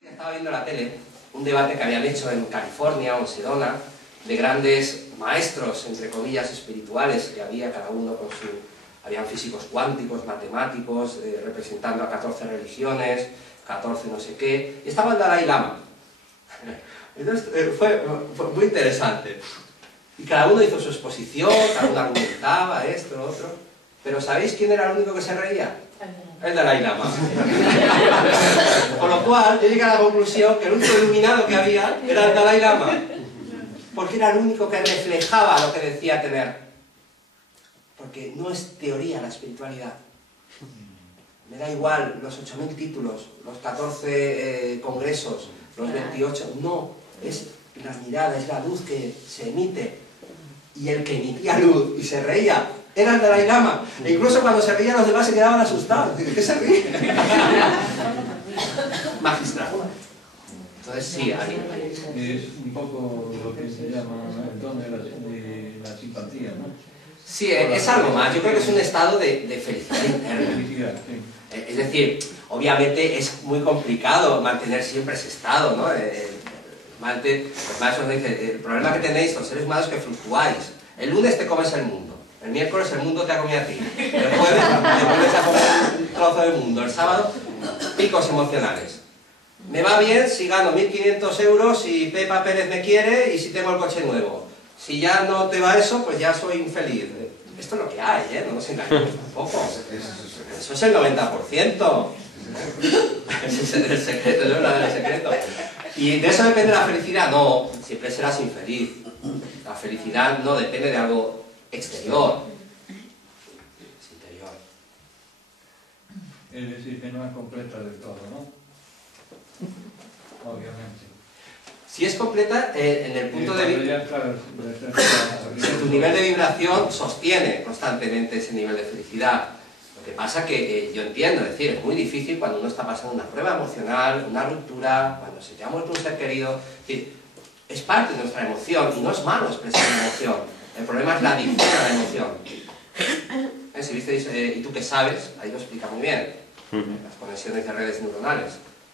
Estaba viendo la tele un debate que habían hecho en California o en Sedona de grandes maestros, entre comillas, espirituales que había cada uno con su... Habían físicos cuánticos, matemáticos, representando a 14 religiones, 14 no sé qué, y estaba el Dalai Lama. Entonces fue muy interesante. Y cada uno hizo su exposición, cada uno argumentaba esto, lo otro, pero ¿sabéis quién era el único que se reía? El Dalai Lama. Con lo cual, yo llegué a la conclusión que el único iluminado que había era el Dalai Lama, porque era el único que reflejaba lo que decía tener. Porque no es teoría la espiritualidad. Me da igual los 8.000 títulos, los 14 congresos, los 28... No, es la mirada, es la luz que se emite. Y el que emitía luz y se reía era el Dalai Lama. E incluso cuando se reían los demás se quedaban asustados. ¿De qué se ríe? Magistral. Entonces sí, hay... Es un poco lo que se llama el don de la simpatía, ¿no? Sí, es algo más. Yo creo que es un estado de felicidad interna. Es decir, obviamente es muy complicado mantener siempre ese estado, ¿no? Los maestros nos dicen, el problema que tenéis los seres humanos es que fluctuáis. El lunes te comes el mundo, el miércoles el mundo te ha comido a ti, el jueves te vuelves a comer un trozo del mundo, el sábado picos emocionales. Me va bien si gano 1.500 euros, si Pepa Pérez me quiere y si tengo el coche nuevo. Si ya no te va eso, pues ya soy infeliz. Esto es lo que hay, ¿eh? No nos engañemos tampoco. Eso es el 90%. Ese es el secreto, es verdad del secreto. ¿Y de eso depende la felicidad? No, siempre serás infeliz. La felicidad no depende de algo exterior. Es interior. Es decir, que no es completa del todo, ¿no? Obviamente. Si es completa, en el punto de vista... Tu nivel de vibración sostiene constantemente ese nivel de felicidad. Lo que pasa que yo entiendo, es decir, es muy difícil cuando uno está pasando una prueba emocional, una ruptura, cuando se te ha muerto un ser querido. Es decir, es parte de nuestra emoción y no es malo expresar una emoción. El problema es la adicción a la emoción. Si visteis, ¿y tú qué sabes? Ahí lo explica muy bien. Las conexiones de redes neuronales,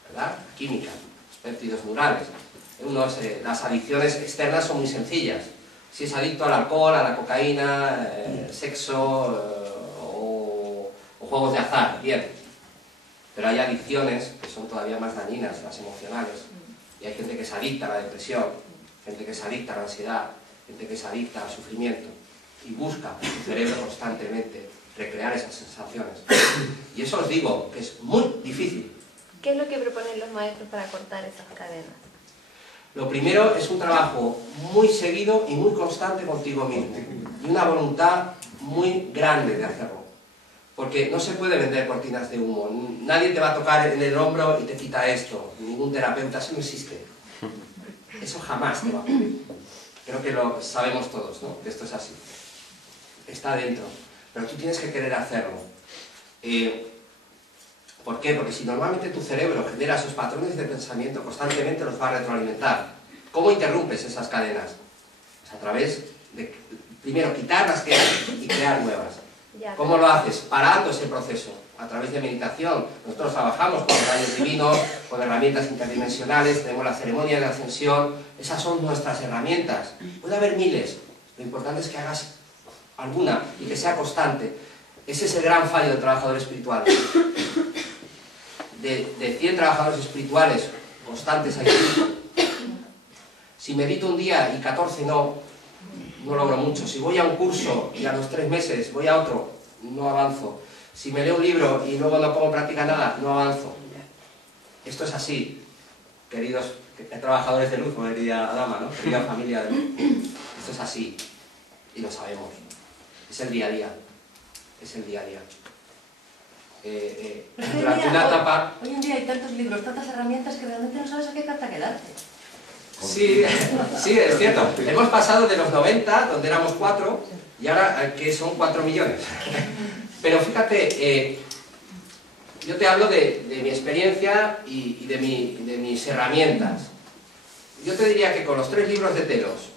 ¿verdad? Química, los péptidos neurales. Las adicciones externas son muy sencillas. Si es adicto al alcohol, a la cocaína, sexo o juegos de azar, bien. Pero hay adicciones que son todavía más dañinas, las emocionales. Y hay gente que se adicta a la depresión, gente que se adicta a la ansiedad, gente que se adicta al sufrimiento y busca en su cerebro constantemente recrear esas sensaciones. Y eso os digo, que es muy difícil. ¿Qué es lo que proponen los maestros para cortar esas cadenas? Lo primero es un trabajo muy seguido y muy constante contigo mismo. Y una voluntad muy grande de hacerlo. Porque no se puede vender cortinas de humo. Nadie te va a tocar en el hombro y te quita esto. Ningún terapeuta, eso no existe. Eso jamás te va a ocurrir. Creo que lo sabemos todos, ¿no? Que esto es así. Está dentro. Pero tú tienes que querer hacerlo. ¿Por qué? Porque si normalmente tu cerebro genera esos patrones de pensamiento, constantemente los va a retroalimentar. ¿Cómo interrumpes esas cadenas? Pues a través de, primero, quitar las que hay y crear nuevas. ¿Cómo lo haces? Parando ese proceso, a través de meditación. Nosotros trabajamos con rayos divinos, con herramientas interdimensionales, tenemos la ceremonia de ascensión, esas son nuestras herramientas. Puede haber miles, lo importante es que hagas alguna y que sea constante. Ese es el gran fallo del trabajador espiritual. De 100 trabajadores espirituales constantes aquí, si medito un día y 14 no logro mucho. Si voy a un curso y a los 3 meses voy a otro, no avanzo. Si me leo un libro y luego no pongo en práctica nada, no avanzo. Esto es así, queridos trabajadores de luz, como diría Adama, ¿no? Querida familia de luz. Esto es así, y lo sabemos. Es el día a día. Es el día a día. Durante una etapa... Hoy en día hay tantos libros, tantas herramientas que realmente no sabes a qué carta quedarte. Sí, sí, es cierto. Hemos pasado de los 90, donde éramos 4, y ahora que son 4 millones. Pero fíjate, yo te hablo de mi experiencia y de mis herramientas. Yo te diría que con los 3 libros de Telos,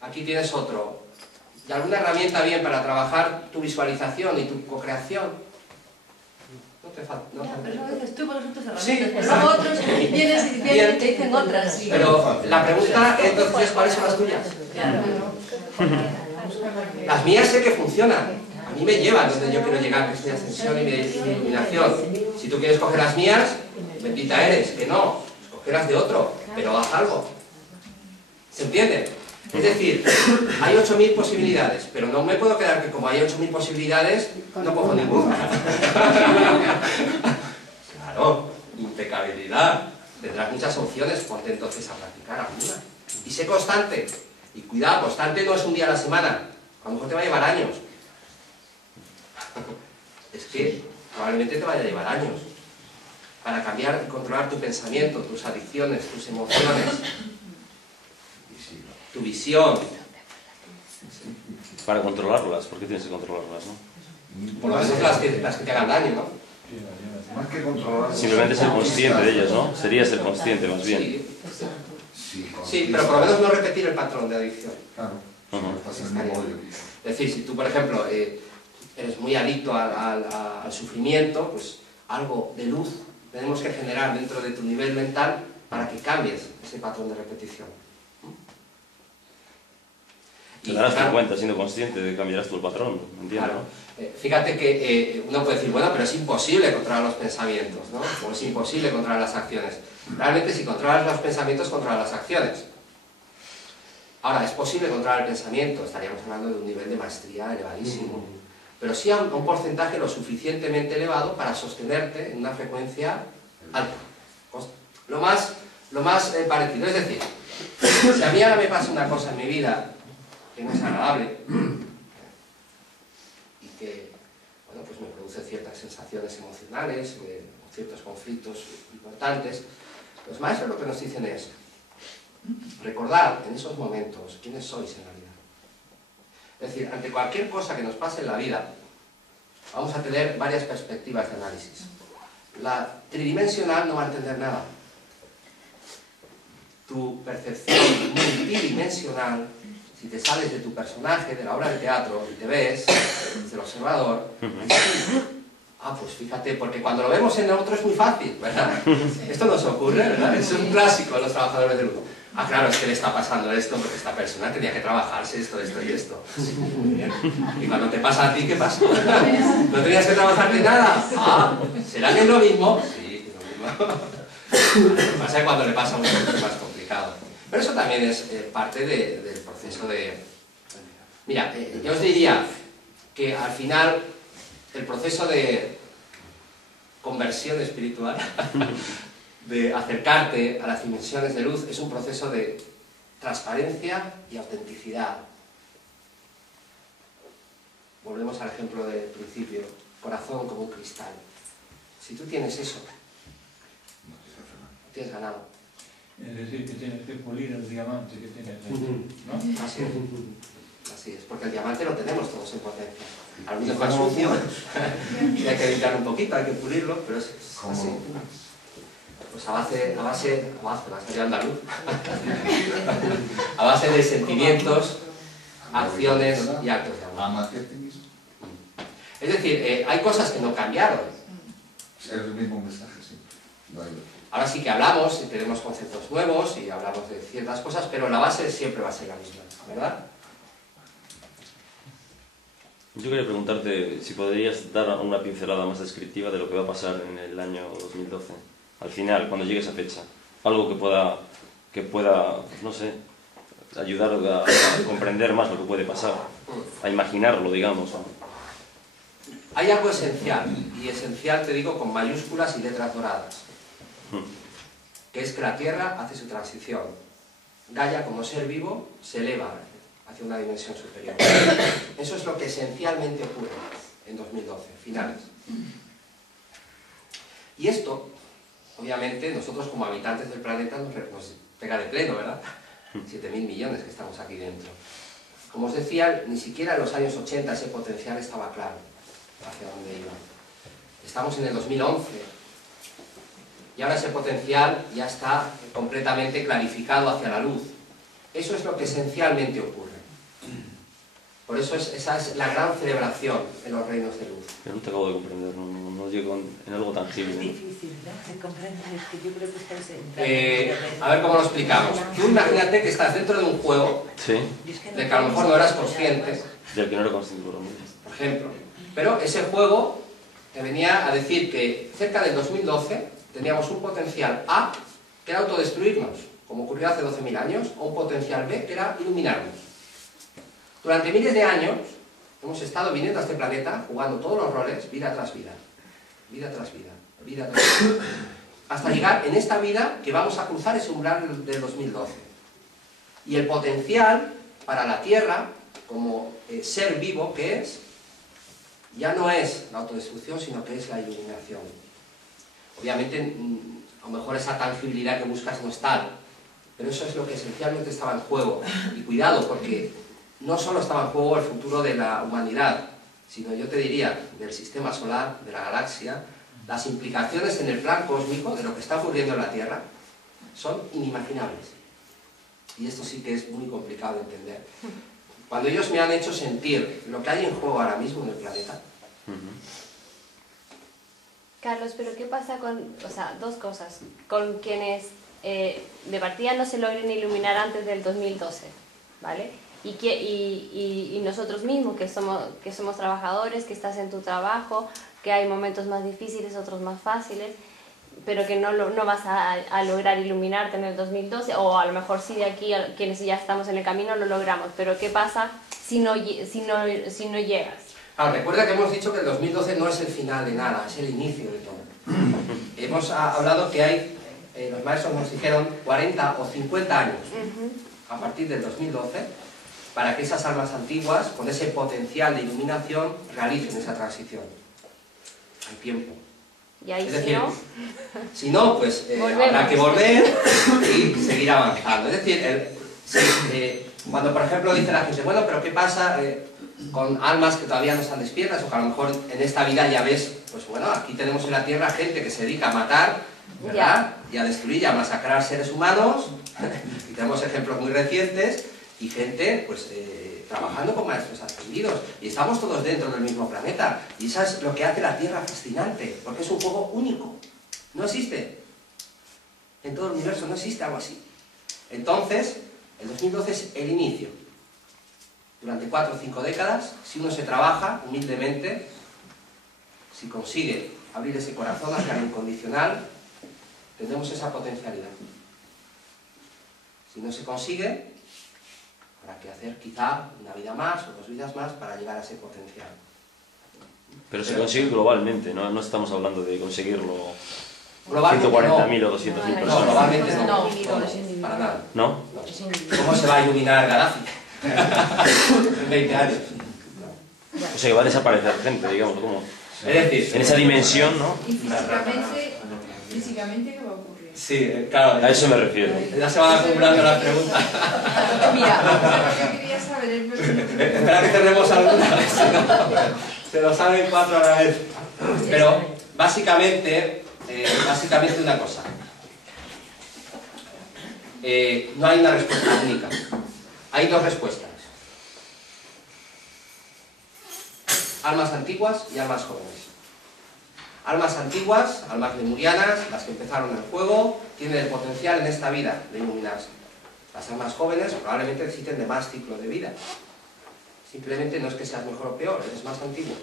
aquí tienes otro, y alguna herramienta bien para trabajar tu visualización y tu co-creación, te falta. No, Ya, pero eso lo dices tú porque son tus herramientas. Sí, Pero luego otros vienes y te dicen otras. Pero la pregunta entonces es ¿cuáles son las tuyas? Claro. Las mías sé que funcionan. A mí me llevan donde yo quiero llegar, que es mi ascensión y mi iluminación. Si tú quieres coger las mías, bendita eres. Que no, coge las de otro, pero haz algo. ¿Se entiende? Es decir, hay 8000 posibilidades, pero no me puedo quedar que como hay 8000 posibilidades, no cojo ninguna. Claro, impecabilidad. Tendrás muchas opciones, ponte entonces a practicar alguna. Y sé constante. Y cuidado, constante no es un día a la semana. A lo mejor te va a llevar años. Es que probablemente te vaya a llevar años. Para cambiar y controlar tu pensamiento, tus adicciones, tus emociones, tu visión. Para controlarlas, ¿por qué tienes que controlarlas, no? Por lo menos las que te hagan daño, ¿no? Más que controlar. Simplemente ser consciente de ellas, ¿no? Sería ser consciente, más bien. Sí, pero por lo menos no repetir el patrón de adicción. Claro. Es decir, si tú, por ejemplo, eres muy adicto al sufrimiento, pues algo de luz tenemos que generar dentro de tu nivel mental para que cambies ese patrón de repetición. Te darás tu cuenta, siendo consciente de que cambiarás tu patrón, entiendo. Claro. Fíjate que uno puede decir, bueno, pero es imposible controlar los pensamientos, ¿no? O es imposible controlar las acciones. Realmente, si controlas los pensamientos, controlas las acciones. Ahora, es posible controlar el pensamiento, estaríamos hablando de un nivel de maestría elevadísimo. Pero sí a un porcentaje lo suficientemente elevado para sostenerte en una frecuencia alta. Lo más parecido. Es decir, si a mí ahora me pasa una cosa en mi vida que no es agradable, y que, bueno, pues me produce ciertas sensaciones emocionales, ciertos conflictos importantes, los maestros lo que nos dicen es, recordad en esos momentos quiénes sois en la vida. Es decir, ante cualquier cosa que nos pase en la vida, vamos a tener varias perspectivas de análisis. La tridimensional no va a entender nada. Tu percepción multidimensional, si te sales de tu personaje, de la obra de teatro, y te ves desde el observador, pues fíjate, porque cuando lo vemos en otro es muy fácil, ¿verdad? Esto nos ocurre, ¿verdad? Es un clásico de los trabajadores de luz. Claro, es que le está pasando esto porque esta persona tenía que trabajarse esto, esto y esto. Muy bien. Y cuando te pasa a ti, ¿qué pasa? ¿No tenías que trabajarte nada? ¿Será que es lo mismo? Sí, es lo mismo. Lo que pasa es que cuando le pasa a uno es más complicado. Pero eso también es parte del proceso de... Mira, yo os diría que al final el proceso de conversión espiritual, de acercarte a las dimensiones de luz, es un proceso de transparencia y autenticidad. Volvemos al ejemplo del principio, corazón como un cristal. Si tú tienes eso, tienes ganado. Es decir, que tienes que pulir el diamante que tienes ahí, ¿no? Así es. Así es, porque el diamante lo tenemos todos en potencia. Algunos más sucio, y hay que editar un poquito, hay que pulirlo, pero es así. Pues a base, va a ser andaluz, a base de sentimientos, acciones y actos de amor. Es decir, hay cosas que no cambiaron. Es el mismo mensaje, sí. Ahora sí que hablamos y tenemos conceptos nuevos y hablamos de ciertas cosas, pero la base siempre va a ser la misma, ¿verdad? Yo quería preguntarte si podrías dar una pincelada más descriptiva de lo que va a pasar en el año 2012. Al final, cuando llegue esa fecha. Algo que pueda, pues no sé, ayudar a comprender más lo que puede pasar. A imaginarlo, digamos. Hay algo esencial, y esencial te digo con mayúsculas y letras doradas, que es que la Tierra hace su transición. Gaia, como ser vivo, se eleva hacia una dimensión superior. Eso es lo que esencialmente ocurre en 2012, finales. Y esto, obviamente, nosotros como habitantes del planeta nos pega de pleno, ¿verdad? 7.000 millones que estamos aquí dentro. Como os decía, ni siquiera en los años 80 ese potencial estaba claro hacia dónde iba. Estamos en el 2011 y ahora ese potencial ya está completamente clarificado hacia la luz. Eso es lo que esencialmente ocurre. Por eso esa es la gran celebración en los reinos de luz. Pero no te acabo de comprender, no llego en algo tangible. Es difícil, ¿no? De comprender, es que yo creo que estáis en... A ver cómo lo explicamos. Tú imagínate que estás dentro de un juego Sí, de que a lo mejor no eras consciente, del que no era consciente por lo menos. por ejemplo. Pero ese juego te venía a decir que cerca del 2012 teníamos un potencial A, que era autodestruirnos, como ocurrió hace 12.000 años, o un potencial B, que era iluminarnos. Durante miles de años hemos estado viniendo a este planeta, jugando todos los roles, vida tras vida, vida tras vida, vida tras vida, hasta llegar en esta vida que vamos a cruzar ese umbral del 2012. Y el potencial para la Tierra, como ser vivo que es, ya no es la autodestrucción, sino que es la iluminación. Obviamente, a lo mejor esa tangibilidad que buscas no es tal, pero eso es lo que esencialmente estaba en juego. Y cuidado, porque no solo estaba en juego el futuro de la humanidad, sino yo te diría, del sistema solar, de la galaxia. Las implicaciones en el plan cósmico de lo que está ocurriendo en la Tierra son inimaginables. Y esto sí que es muy complicado de entender. Cuando ellos me han hecho sentir lo que hay en juego ahora mismo en el planeta. Carlos, pero ¿qué pasa con, o sea, dos cosas, con quienes de partida no se logren iluminar antes del 2012, ¿vale? Y nosotros mismos, que somos trabajadores, que estás en tu trabajo, que hay momentos más difíciles, otros más fáciles, pero que no vas a lograr iluminarte en el 2012, o a lo mejor sí de aquí, quienes ya estamos en el camino, lo logramos, pero ¿qué pasa si no llegas? Claro, recuerda que hemos dicho que el 2012 no es el final de nada, es el inicio de todo. Hemos hablado que hay, los maestros nos dijeron, 40 o 50 años a partir del 2012 para que esas almas antiguas, con ese potencial de iluminación, realicen esa transición. Hay tiempo. Y ahí Es si decir, no, si no, pues habrá que volver y seguir avanzando. Es decir, cuando por ejemplo dice la gente, bueno, pero ¿qué pasa con almas que todavía no están despiertas, o que a lo mejor en esta vida ya ves, pues bueno, aquí tenemos en la Tierra gente que se dedica a matar, ¿verdad? Y a destruir y a masacrar seres humanos, y tenemos ejemplos muy recientes, y gente, pues, trabajando con maestros ascendidos, y estamos todos dentro del mismo planeta, y eso es lo que hace la Tierra fascinante, porque es un juego único, no existe, en todo el universo no existe algo así. Entonces, el 2012 es el inicio. Durante 4 o 5 décadas, si uno se trabaja humildemente, si consigue abrir ese corazón hacia lo incondicional, tendremos esa potencialidad. Si no se consigue, habrá que hacer quizá una vida más o 2 vidas más para llegar a ese potencial. Pero se consigue globalmente, no estamos hablando de conseguirlo Globalmente 140.000 o 200.000 no, personas. globalmente no, No, no, para nada. ¿No? No. ¿Cómo se va a iluminar Gaddafi? En 20 años. O sea que va a desaparecer gente, digamos, como Es decir, en esa dimensión, ¿no? ¿Y físicamente qué va a ocurrir? sí, claro. A eso me refiero. Ya se van acumulando las preguntas. Mira, yo quería saber el Espera que cerremos alguna vez, si no, se lo saben 4 a la vez. Pero básicamente una cosa. No hay una respuesta única. Hay 2 respuestas. Almas antiguas y almas jóvenes. Almas antiguas, almas lemurianas, las que empezaron el juego, tienen el potencial en esta vida de iluminarse. Las almas jóvenes probablemente necesiten de más ciclo de vida. Simplemente no es que seas mejor o peor, eres más antiguo.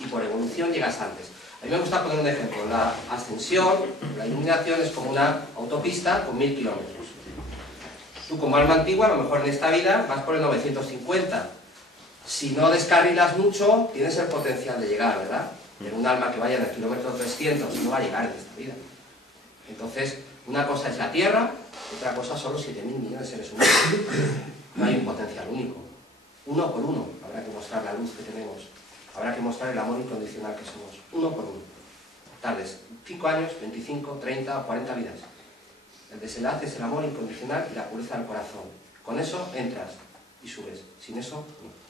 Y por evolución llegas antes. A mí me gusta poner un ejemplo. La ascensión, la iluminación es como una autopista con 1000 kilómetros. Tú como alma antigua, a lo mejor en esta vida vas por el 950. Si no descarrilas mucho, tienes el potencial de llegar, ¿verdad? Pero un alma que vaya en el kilómetro 300 no va a llegar en esta vida. Entonces, una cosa es la Tierra, otra cosa son los 7.000 millones de seres humanos. No hay un potencial único. Uno por uno habrá que mostrar la luz que tenemos. Habrá que mostrar el amor incondicional que somos. Uno por uno. Tal vez 5 años, 25, 30 o 40 vidas. El desenlace es el amor incondicional y la pureza del corazón. Con eso entras y subes. Sin eso, no.